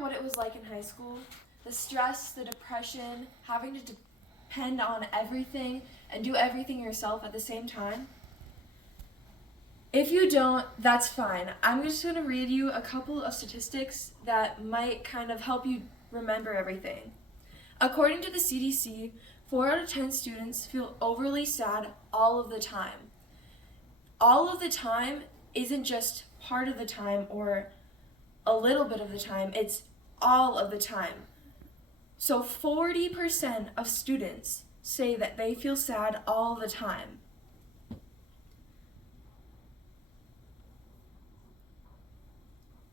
what it was like in high school? The stress, the depression, having to depend on everything and do everything yourself at the same time? If you don't, that's fine. I'm just going to read you a couple of statistics that might kind of help you remember everything. According to the CDC, 4 out of 10 students feel overly sad all of the time. All of the time isn't just part of the time or a little bit of the time, it's all of the time. So 40% of students say that they feel sad all the time.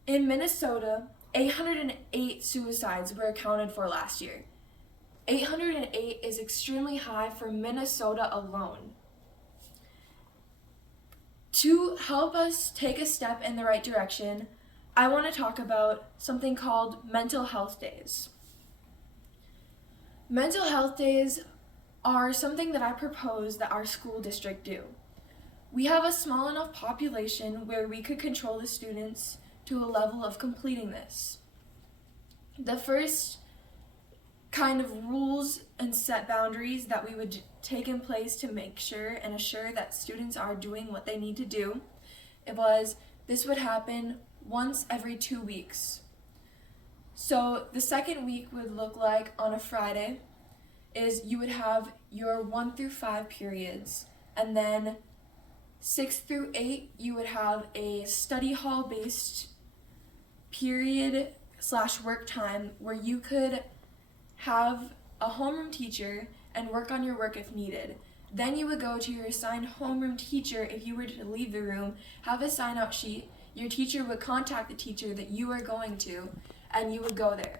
In Minnesota, 808 suicides were accounted for last year. 808 is extremely high for Minnesota alone. To help us take a step in the right direction, I want to talk about something called mental health days. Mental health days are something that I propose that our school district do. We have a small enough population where we could control the students to a level of completing this. The first kind of rules and set boundaries that we would take in place to make sure and assure that students are doing what they need to do, this would happen once every 2 weeks. So the second week would look like on a Friday is you would have your 1 through 5 periods, and then 6 through 8 you would have a study hall based period / work time where you could have a homeroom teacher and work on your work if needed. Then you would go to your assigned homeroom teacher if you were to leave the room, have a sign out sheet, your teacher would contact the teacher that you are going to, and you would go there.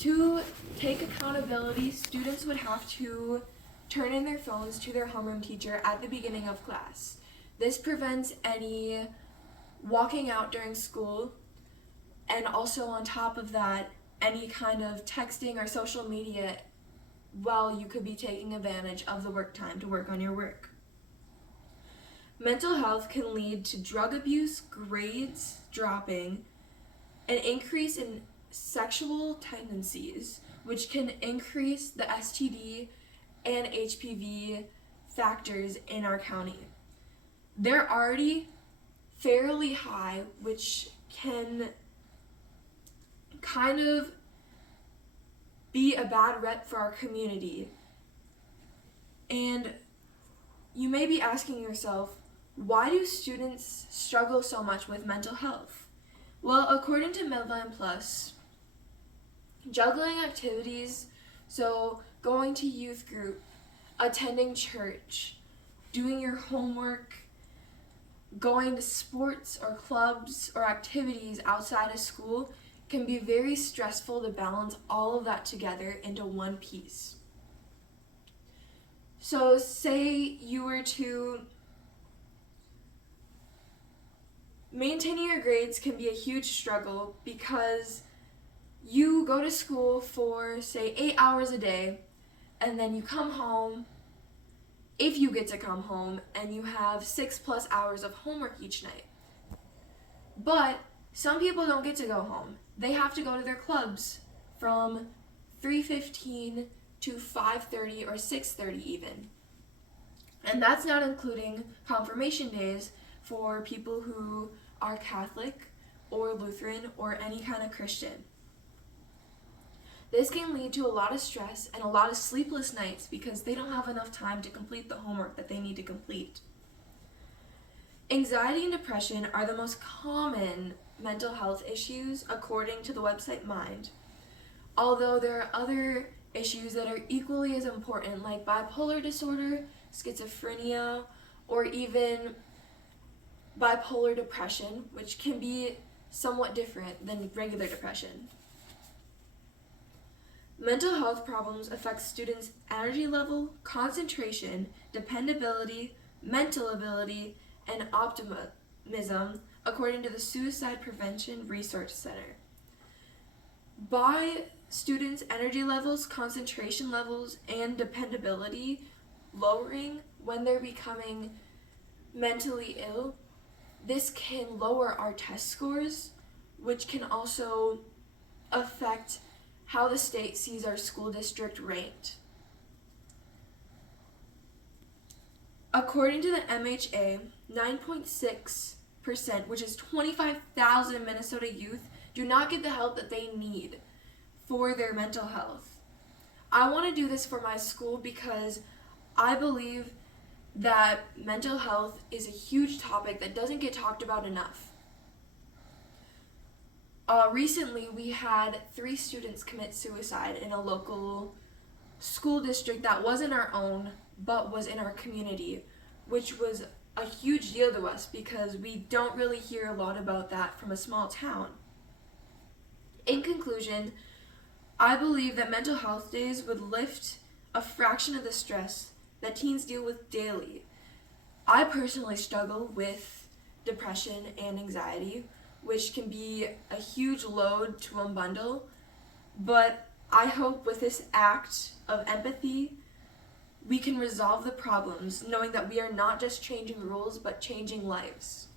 To take accountability, students would have to turn in their phones to their homeroom teacher at the beginning of class. This prevents any walking out during school, and also on top of that, any kind of texting or social media while you could be taking advantage of the work time to work on your work. Mental health can lead to drug abuse, grades dropping, an increase in sexual tendencies, which can increase the STD and HPV factors in our county. They're already fairly high, which can kind of be a bad rep for our community. And you may be asking yourself, why do students struggle so much with mental health? Well, according to Midland Plus, juggling activities, so going to youth group, attending church, doing your homework, going to sports or clubs or activities outside of school can be very stressful to balance all of that together into one piece. So say you were to maintaining your grades can be a huge struggle because you go to school for, say, 8 hours a day, and then you come home, if you get to come home, and you have 6+ hours of homework each night. But some people don't get to go home. They have to go to their clubs from 3:15 to 5:30 or 6:30 even. And that's not including confirmation days for people who are Catholic or Lutheran or any kind of Christian. This can lead to a lot of stress and a lot of sleepless nights because they don't have enough time to complete the homework that they need to complete. Anxiety and depression are the most common mental health issues according to the website Mind, although there are other issues that are equally as important, like bipolar disorder, schizophrenia, or even bipolar depression, which can be somewhat different than regular depression. Mental health problems affect students' energy level, concentration, dependability, mental ability, and optimism, according to the Suicide Prevention Research Center. By students' energy levels, concentration levels, and dependability lowering when they're becoming mentally ill, this can lower our test scores, which can also affect how the state sees our school district ranked. According to the MHA, 9.6%, which is 25,000 Minnesota youth, do not get the help that they need for their mental health. I want to do this for my school because I believe that mental health is a huge topic that doesn't get talked about enough. Recently, we had 3 students commit suicide in a local school district that wasn't our own, but was in our community, which was a huge deal to us because we don't really hear a lot about that from a small town. In conclusion, I believe that mental health days would lift a fraction of the stress that teens deal with daily. I personally struggle with depression and anxiety, which can be a huge load to unbundle, but I hope with this act of empathy, we can resolve the problems, knowing that we are not just changing rules, but changing lives.